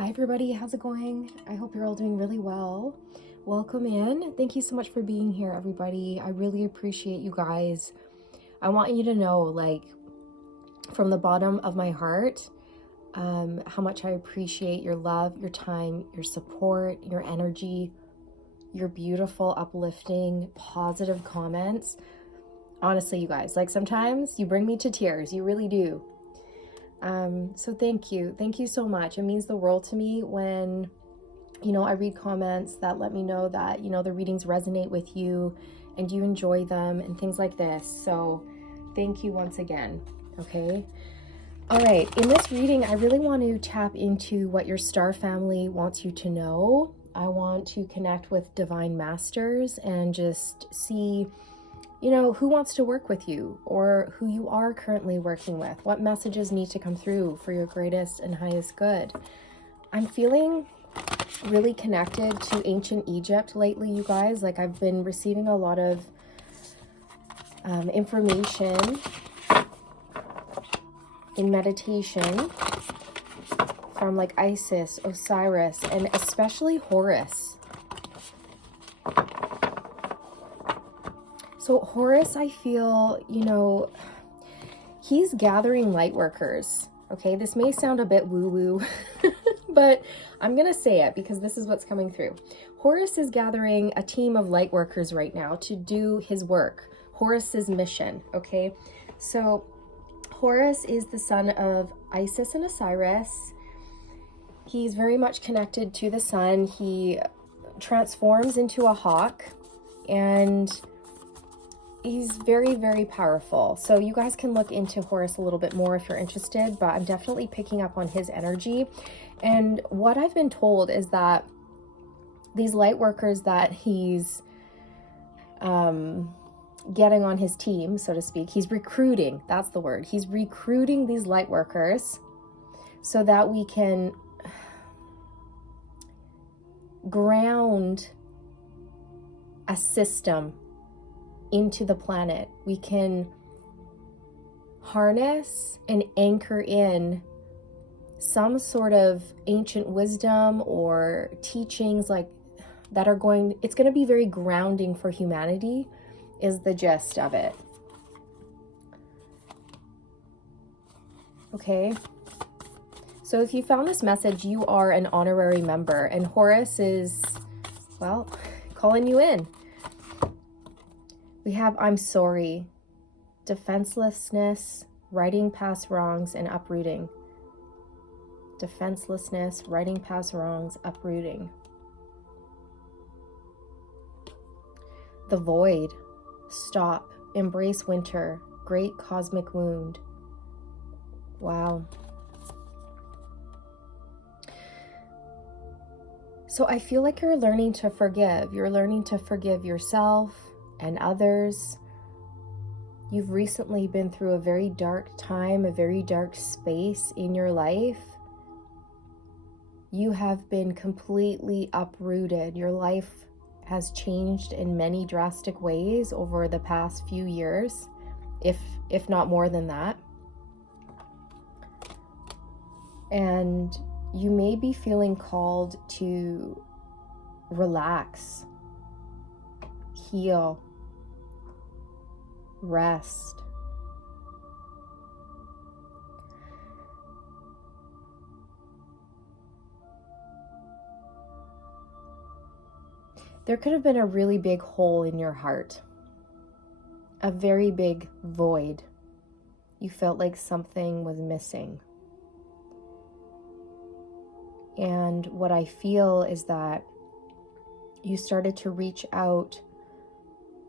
Hi everybody, how's it going? I hope you're all doing really well. Welcome in. Thank you so much for being here, everybody. I really appreciate you guys. I want you to know, like, from the bottom of my heart, how much I appreciate your love, your time, your support, your energy, your beautiful, uplifting, positive comments. Honestly, you guys, like, sometimes you bring me to tears. You really do. So thank you. Thank you so much. It means the world to me when, I read comments that let me know that, the readings resonate with you and you enjoy them and things like this. So thank you once again. Okay. All right. In this reading, I really want to tap into what your star family wants you to know. I want to connect with divine masters and just see who wants to work with you or who you are currently working with. What messages need to come through for your greatest and highest good? I'm feeling really connected to ancient Egypt lately, you guys. Like, I've been receiving a lot of information in meditation from like Isis, Osiris, and especially Horus. So Horus, I feel, he's gathering light workers. Okay, this may sound a bit woo-woo, but I'm going to say it because this is what's coming through. Horus is gathering a team of light workers right now to do his work, Horus's mission, okay? So Horus is the son of Isis and Osiris. He's very much connected to the sun. He transforms into a hawk and he's very, very powerful. So you guys can look into Horus a little bit more if you're interested, but I'm definitely picking up on his energy. And what I've been told is that these light workers that he's getting on his team, so to speak, he's recruiting, that's the word. He's recruiting these light workers so that we can ground a system into the planet. We can harness and anchor in some sort of ancient wisdom or teachings like that are it's going to be very grounding for humanity, is the gist of it. Okay. So if you found this message, you are an honorary member and Horus is, well, calling you in. We have I'm sorry, defenselessness, righting past wrongs, and uprooting. Defenselessness, righting past wrongs, uprooting. The void, stop, embrace winter, great cosmic wound. Wow. So I feel like you're learning to forgive. You're learning to forgive yourself and others. You've recently been through a very dark time, a very dark space in your life. You have been completely uprooted. Your life has changed in many drastic ways over the past few years, if not more than that. And you may be feeling called to relax, heal, rest. There could have been a really big hole in your heart, a very big void. You felt like something was missing. And what I feel is that you started to reach out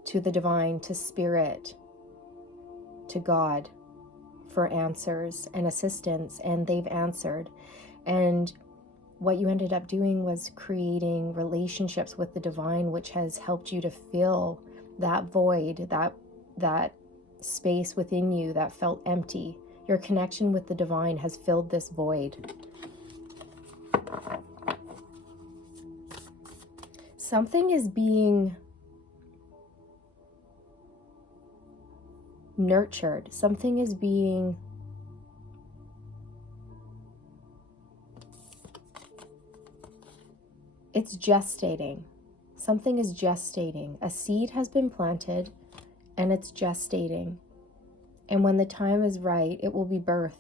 to the divine, to spirit, to God for answers and assistance, and they've answered. And what you ended up doing was creating relationships with the divine, which has helped you to fill that void, that space within you that felt empty. Your connection with the divine has filled this void. Something is being nurtured. Something is being It's gestating. Something is gestating. A seed has been planted and it's gestating. And when the time is right, it will be birthed.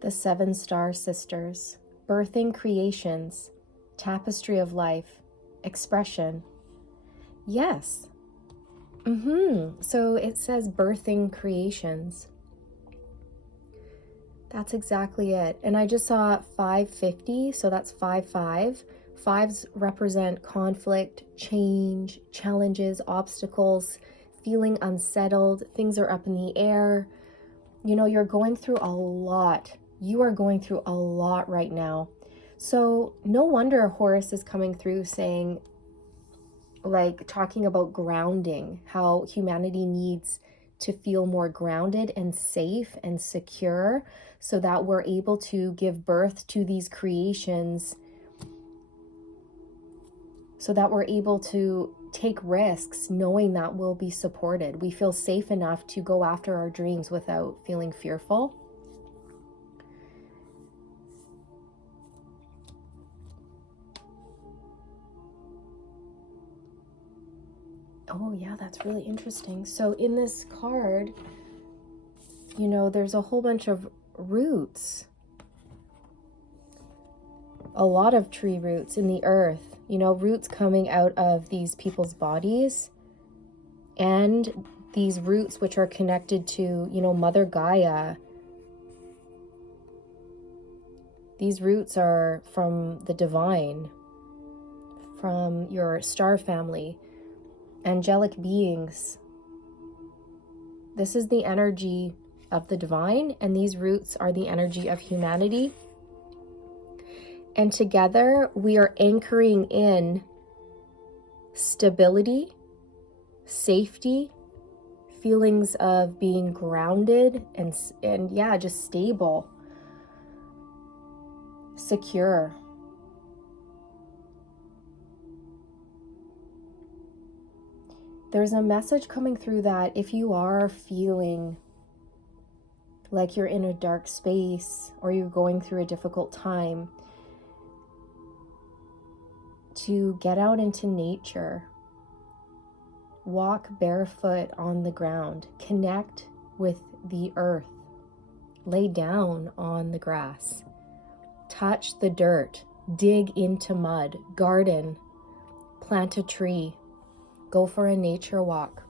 The 7 star sisters, birthing creations, tapestry of life, expression. Yes. So it says birthing creations. That's exactly it. And I just saw 550, so that's 5-5. Fives represent conflict, change, challenges, obstacles, feeling unsettled, things are up in the air. You know, you're going through a lot. You are going through a lot right now. So no wonder Horus is coming through saying, like, talking about grounding, how humanity needs to feel more grounded and safe and secure so that we're able to give birth to these creations, so that we're able to take risks knowing that we'll be supported. We feel safe enough to go after our dreams without feeling fearful. Oh yeah, that's really interesting. So in this card, you know, there's a whole bunch of roots. A lot of tree roots in the earth, you know, roots coming out of these people's bodies, and these roots which are connected to, you know, Mother Gaia. These roots are from the divine, from your star family, angelic beings. This is the energy of the divine, and these roots are the energy of humanity. And together we are anchoring in stability, safety, feelings of being grounded and yeah, just stable, secure. There's a message coming through that if you are feeling like you're in a dark space or you're going through a difficult time, to get out into nature, walk barefoot on the ground, connect with the earth, lay down on the grass, touch the dirt, dig into mud, garden, plant a tree, go for a nature walk.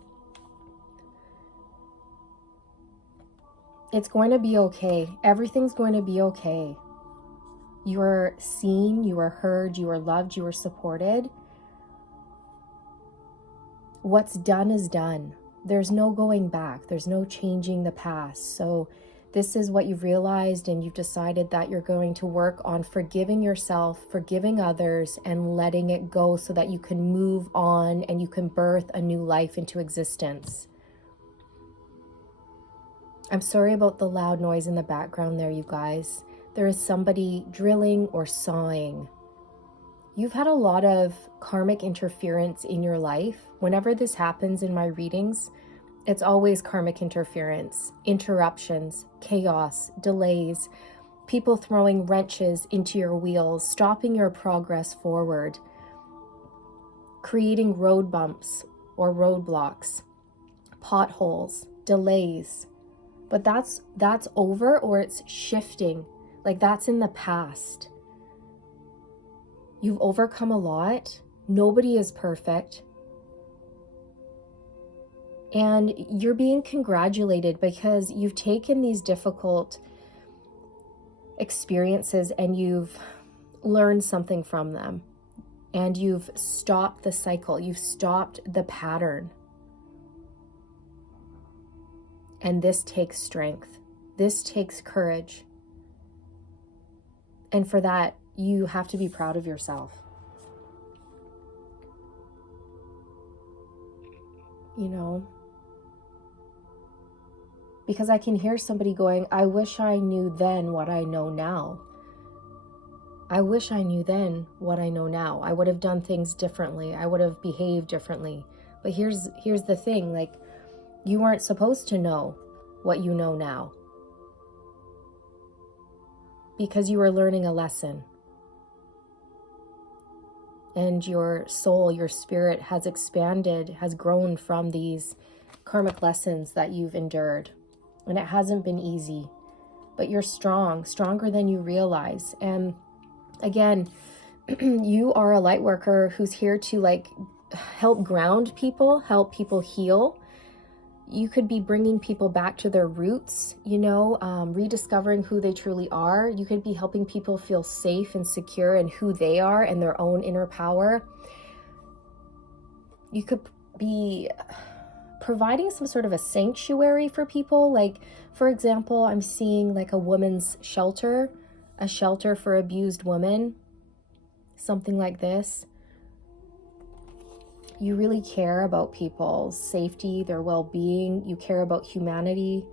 It's going to be okay. Everything's going to be okay. You are seen, you are heard, you are loved, you are supported. What's done is done. There's no going back. There's no changing the past. So this is what you've realized, and you've decided that you're going to work on forgiving yourself, forgiving others, and letting it go so that you can move on and you can birth a new life into existence. I'm sorry about the loud noise in the background there, you guys. There is somebody drilling or sawing. You've had a lot of karmic interference in your life. Whenever this happens in my readings, it's always karmic interference, interruptions, chaos, delays, people throwing wrenches into your wheels, stopping your progress forward, creating road bumps or roadblocks, potholes, delays. But that's over, or it's shifting. Like, that's in the past. You've overcome a lot. Nobody is perfect. And you're being congratulated because you've taken these difficult experiences and you've learned something from them. And you've stopped the cycle. You've stopped the pattern. And this takes strength. This takes courage. And for that, you have to be proud of yourself. You know? Because I can hear somebody going, I wish I knew then what I know now. I wish I knew then what I know now. I would have done things differently. I would have behaved differently. But here's the thing, like, you weren't supposed to know what you know now, because you were learning a lesson. And your soul, your spirit has expanded, has grown from these karmic lessons that you've endured. And it hasn't been easy, but you're strong, stronger than you realize. And again, you are a light worker who's here to like help ground people, help people heal. You could be bringing people back to their roots, you know, rediscovering who they truly are. You could be helping people feel safe and secure in who they are and their own inner power. You could be providing some sort of a sanctuary for people. Like, for example, I'm seeing like a woman's shelter, a shelter for abused women, something like this. You really care about people's safety, their well-being. You care about humanity.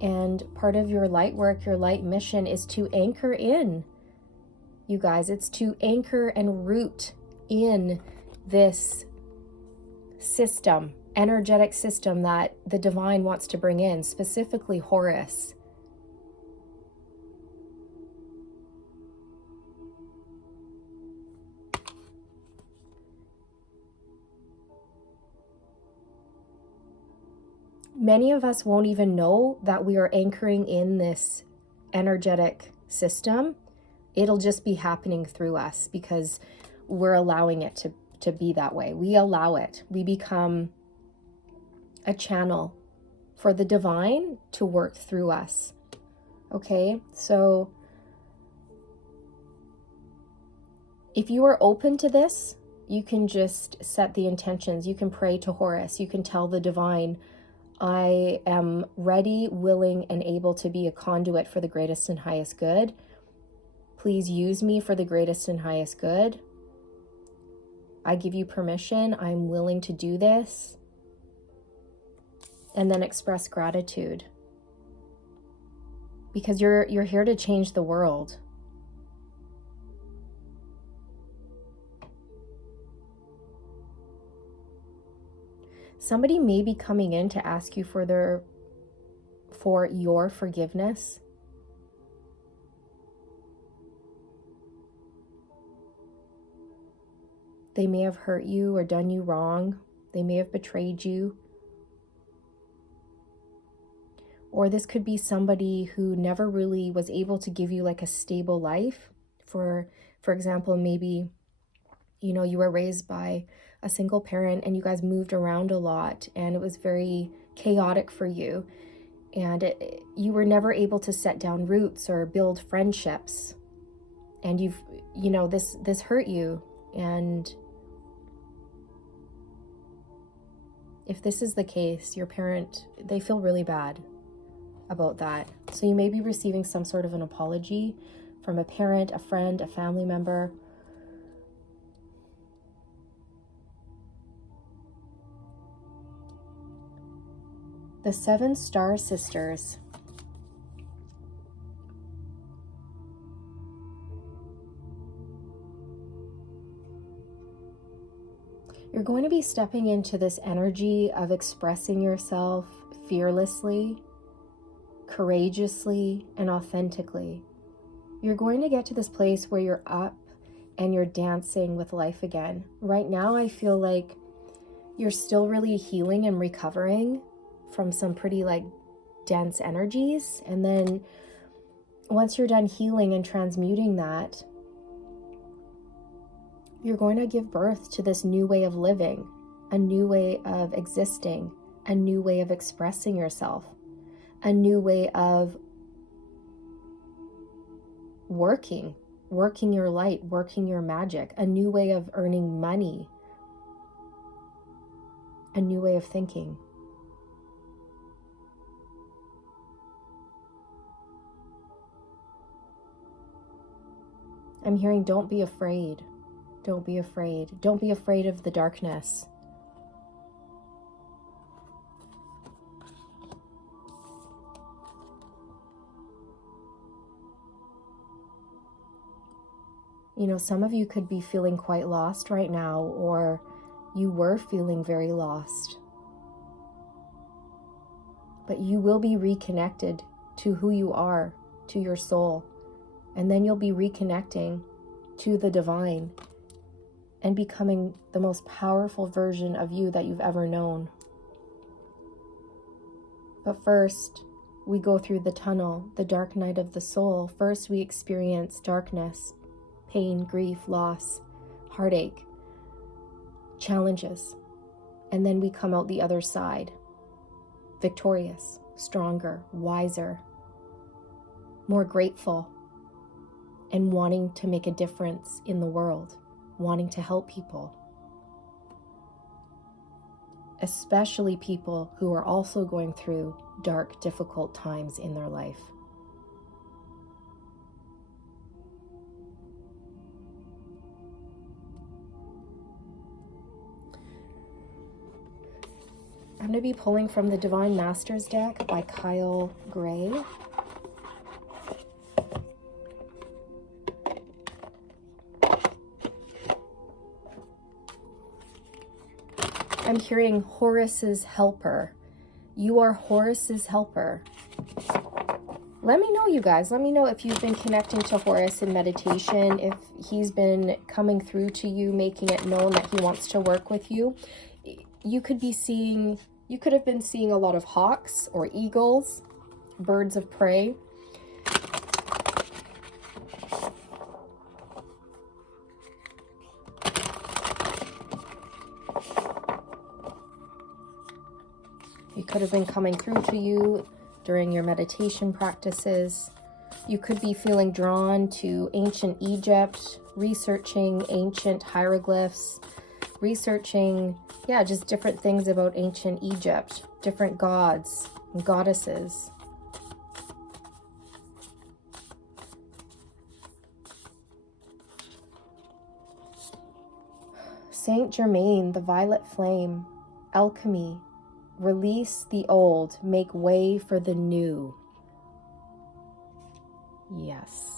And part of your light work, your light mission is to anchor in, you guys. It's to anchor and root in this system, energetic system that the divine wants to bring in, specifically Horus. Many of us won't even know that we are anchoring in this energetic system. It'll just be happening through us because we're allowing it to be that way. We allow it. We become a channel for the divine to work through us. Okay, so if you are open to this, you can just set the intentions. You can pray to Horus. You can tell the divine, I am ready, willing, and able to be a conduit for the greatest and highest good. Please use me for the greatest and highest good. I give you permission. I'm willing to do this. And then express gratitude. Because you're here to change the world. Somebody may be coming in to ask you for your forgiveness. They may have hurt you or done you wrong. They may have betrayed you. Or this could be somebody who never really was able to give you like a stable life. For example, maybe, you know, you were raised by a single parent and you guys moved around a lot and it was very chaotic for you. And you were never able to set down roots or build friendships. And this hurt you. And if this is the case, your parent, they feel really bad about that. So you may be receiving some sort of an apology from a parent, a friend, a family member. The 7 Star Sisters. You're going to be stepping into this energy of expressing yourself fearlessly, courageously, and authentically. You're going to get to this place where you're up and you're dancing with life again. Right now, I feel like you're still really healing and recovering from some pretty like dense energies. And then once you're done healing and transmuting that, you're going to give birth to this new way of living, a new way of existing, a new way of expressing yourself, a new way of working your light, working your magic, a new way of earning money, a new way of thinking. I'm hearing, don't be afraid. Don't be afraid. Don't be afraid of the darkness. You know, some of you could be feeling quite lost right now, or you were feeling very lost. But you will be reconnected to who you are, to your soul. And then you'll be reconnecting to the divine and becoming the most powerful version of you that you've ever known. But first, we go through the tunnel, the dark night of the soul. First, we experience darkness, pain, grief, loss, heartache, challenges. And then we come out the other side, victorious, stronger, wiser, more grateful, and wanting to make a difference in the world, wanting to help people. Especially people who are also going through dark, difficult times in their life. I'm going to be pulling from the Divine Masters deck by Kyle Gray. I'm hearing Horus's helper. You are Horus's helper. Let me know, you guys. Let me know if you've been connecting to Horus in meditation, if he's been coming through to you, making it known that he wants to work with you. You could have been seeing a lot of hawks or eagles, birds of prey. He could have been coming through to you during your meditation practices. You could be feeling drawn to ancient Egypt, researching ancient hieroglyphs, researching, just different things about ancient Egypt, different gods and goddesses. Saint Germain, the violet flame, alchemy, release the old, make way for the new. Yes.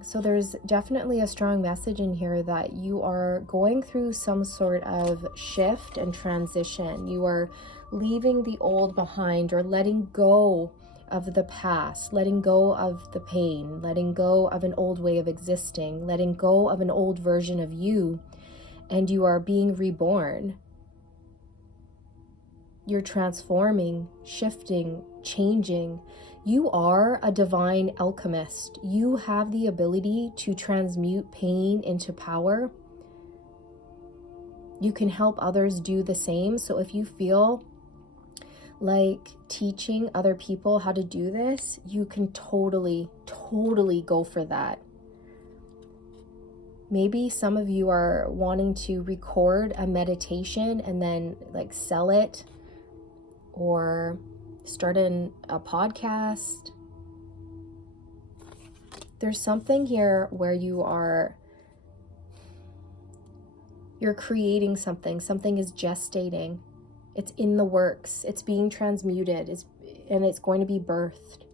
So there's definitely a strong message in here that you are going through some sort of shift and transition. You are leaving the old behind, or letting go of the past, letting go of the pain, letting go of an old way of existing, letting go of an old version of you, and you are being reborn. You're transforming, shifting, changing. You are a divine alchemist. You have the ability to transmute pain into power. You can help others do the same. So if you feel like teaching other people how to do this, you can totally go for that. Maybe some of you are wanting to record a meditation and then sell it, or start a podcast. There's something here where you're creating something. Something is gestating. It's in the works. It's being transmuted. And it's going to be birthed.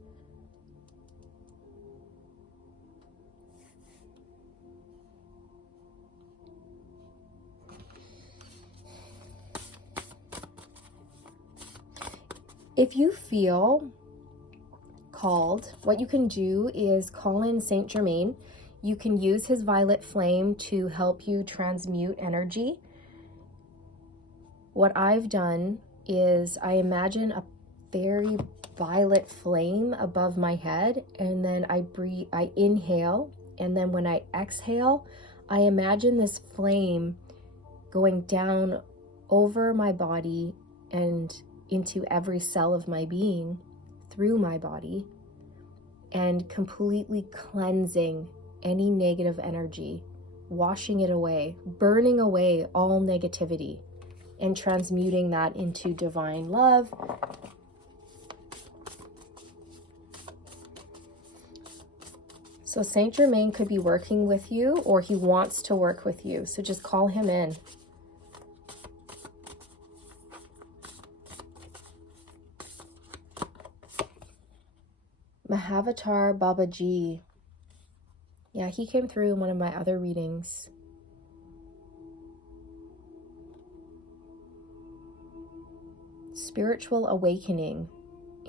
If you feel called, what you can do is call in Saint Germain. You can use his violet flame to help you transmute energy. What I've done is I imagine a very violet flame above my head, and then I inhale, and then when I exhale, I imagine this flame going down over my body and into every cell of my being, through my body, and completely cleansing any negative energy, washing it away, burning away all negativity, and transmuting that into divine love. So Saint Germain could be working with you, or he wants to work with you. So just call him in. Mahavatar Babaji. Yeah, he came through in one of my other readings. Spiritual awakening,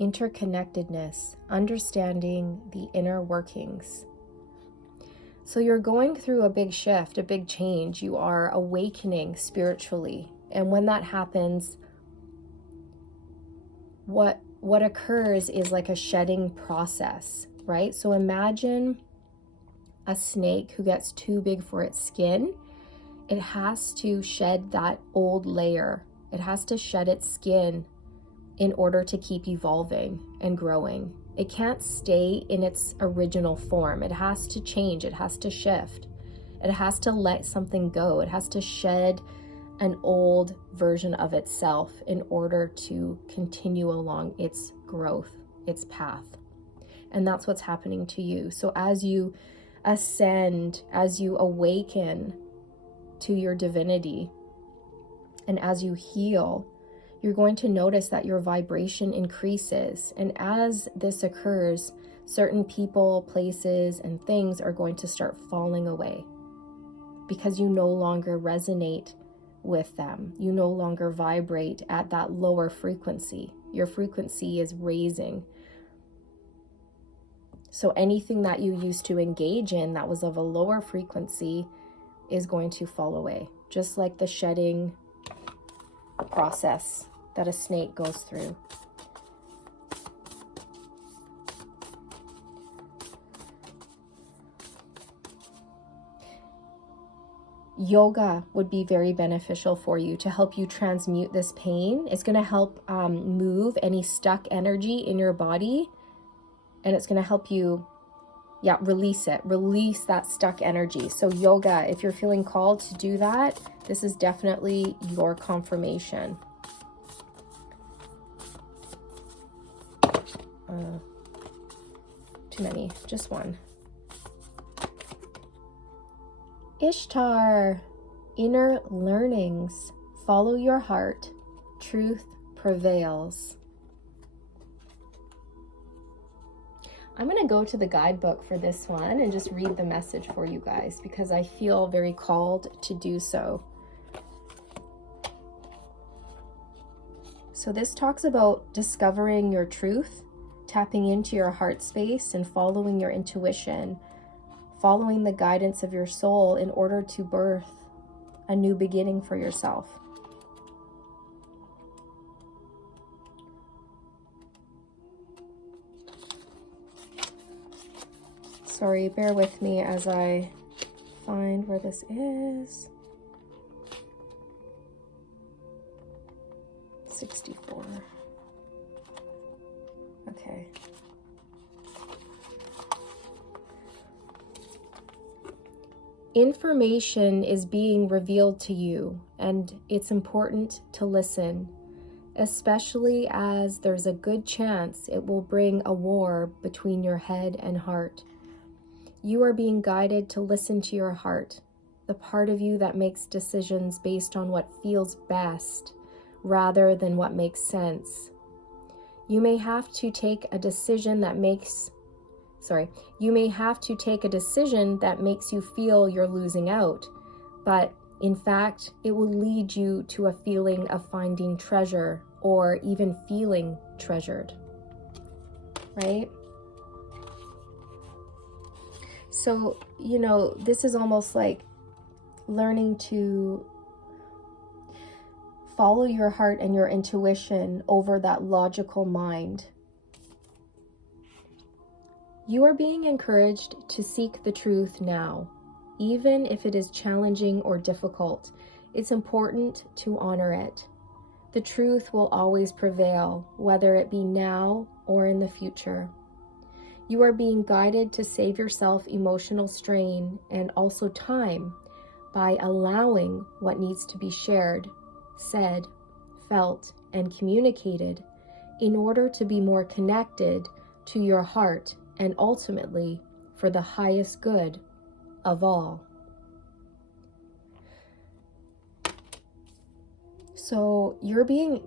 interconnectedness, understanding the inner workings. So you're going through a big shift, a big change. You are awakening spiritually. And when that happens, what occurs is like a shedding process, right? So imagine a snake who gets too big for its skin. It has to shed that old layer. It has to shed its skin in order to keep evolving and growing. It can't stay in its original form. It has to change. It has to shift. It has to let something go. It has to shed an old version of itself in order to continue along its growth, its path. And that's what's happening to you. So as you ascend, as you awaken to your divinity, and as you heal, you're going to notice that your vibration increases. And as this occurs, certain people, places, and things are going to start falling away because you no longer resonate with them. You no longer vibrate at that lower frequency. Your frequency is raising. So anything that you used to engage in that was of a lower frequency is going to fall away, just like the shedding process that a snake goes through. Yoga would be very beneficial for you to help you transmute this pain. It's going to help move any stuck energy in your body, and it's going to help you release it. Release that stuck energy. So yoga, if you're feeling called to do that, this is definitely your confirmation. Too many, just one. Ishtar, inner learnings. Follow your heart. Truth prevails. I'm going to go to the guidebook for this one and just read the message for you guys because I feel very called to do so. So this talks about discovering your truth, tapping into your heart space and following your intuition, following the guidance of your soul in order to birth a new beginning for yourself. Sorry, bear with me as I find where this is. 64. Okay. Information is being revealed to you, and it's important to listen, especially as there's a good chance it will bring a war between your head and heart. You are being guided to listen to your heart, the part of you that makes decisions based on what feels best rather than what makes sense. You may have to take a decision that makes you feel you're losing out, but in fact, it will lead you to a feeling of finding treasure or even feeling treasured, right? So, this is almost like learning to follow your heart and your intuition over that logical mind. You are being encouraged to seek the truth now, even if it is challenging or difficult. It's important to honor it. The truth will always prevail, whether it be now or in the future. You are being guided to save yourself emotional strain and also time by allowing what needs to be shared, said, felt, and communicated in order to be more connected to your heart and ultimately for the highest good of all. So you're being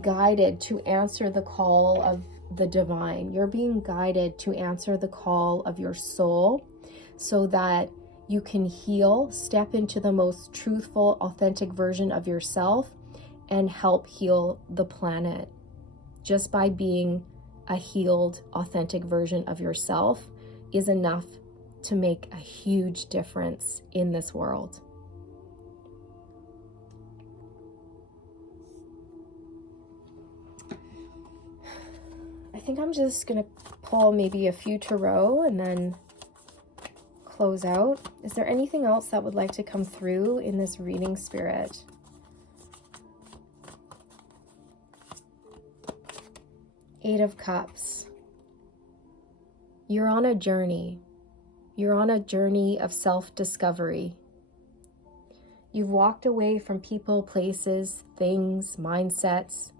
guided to answer the call of the divine. You're being guided to answer the call of your soul so that you can heal, step into the most truthful, authentic version of yourself, and help heal the planet. Just by being a healed, authentic version of yourself is enough to make a huge difference in this world. I think I'm just going to pull maybe a few tarot and then close out. Is there anything else that would like to come through in this reading, Spirit? Eight of Cups. You're on a journey. You're on a journey of self-discovery. You've walked away from people, places, things, mindsets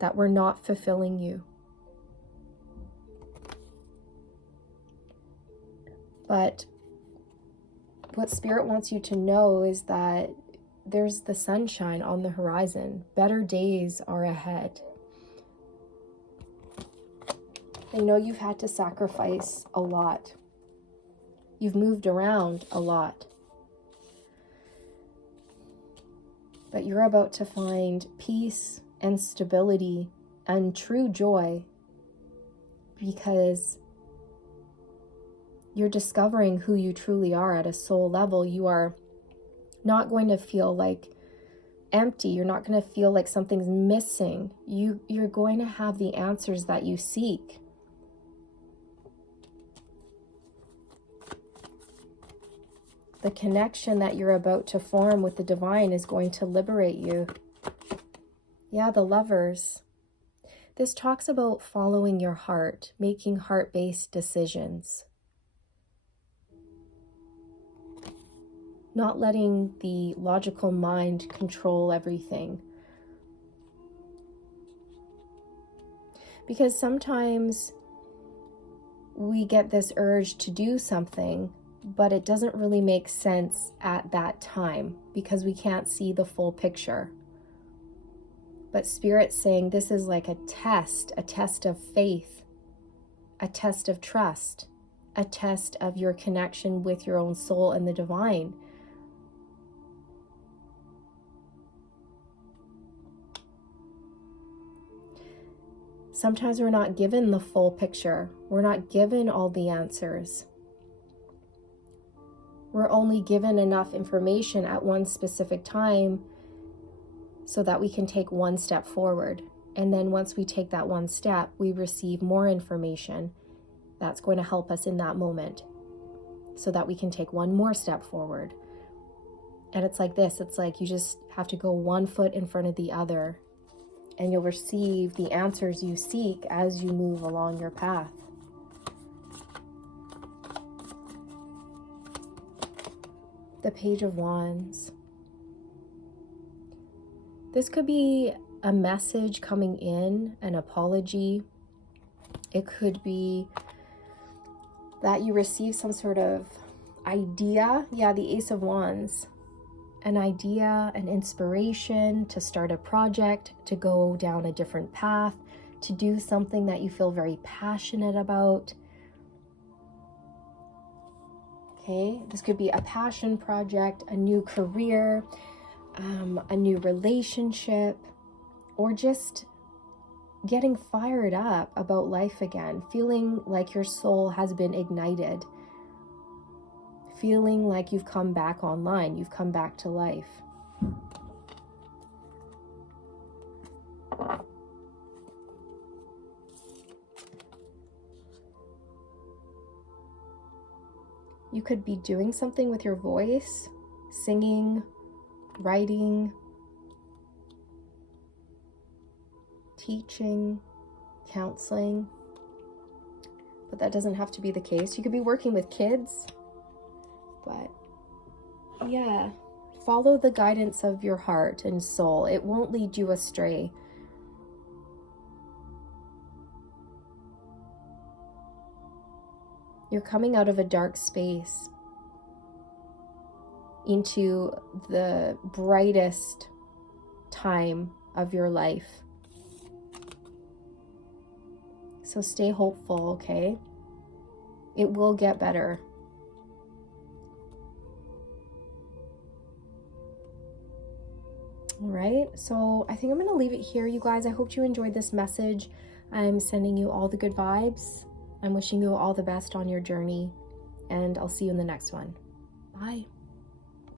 that were not fulfilling you. But what Spirit wants you to know is that there's the sunshine on the horizon. Better days are ahead. I know you've had to sacrifice a lot. You've moved around a lot. But you're about to find peace and stability and true joy because you're discovering who you truly are at a soul level. You are not going to feel like empty. You're not going to feel like something's missing. You're going to have the answers that you seek. The connection that you're about to form with the divine is going to liberate you. Yeah, the Lovers. This talks about following your heart, making heart-based decisions. Not letting the logical mind control everything. Because sometimes we get this urge to do something, but it doesn't really make sense at that time because we can't see the full picture. But Spirit's saying this is like a test of faith, a test of trust, a test of your connection with your own soul and the divine. Sometimes we're not given the full picture. We're not given all the answers. We're only given enough information at one specific time so that we can take one step forward. And then once we take that one step, we receive more information that's going to help us in that moment so that we can take one more step forward. And it's like this. It's like you just have to go one foot in front of the other, and you'll receive the answers you seek as you move along your path. The Page of Wands. This could be a message coming in, an apology. It could be that you receive some sort of idea. Yeah, the Ace of Wands. An idea, an inspiration to start a project, to go down a different path, to do something that you feel very passionate about. Okay, this could be a passion project, a new career, a new relationship, or just getting fired up about life again, feeling like your soul has been ignited, feeling like you've come back online, you've come back to life. You could be doing something with your voice, singing, writing, teaching, counseling, but that doesn't have to be the case. You could be working with kids, but yeah, follow the guidance of your heart and soul. It won't lead you astray. You're coming out of a dark space into the brightest time of your life. So stay hopeful, okay? It will get better. All right, so I think I'm going to leave it here, you guys. I hope you enjoyed this message. I'm sending you all the good vibes. I'm wishing you all the best on your journey, and I'll see you in the next one. Bye.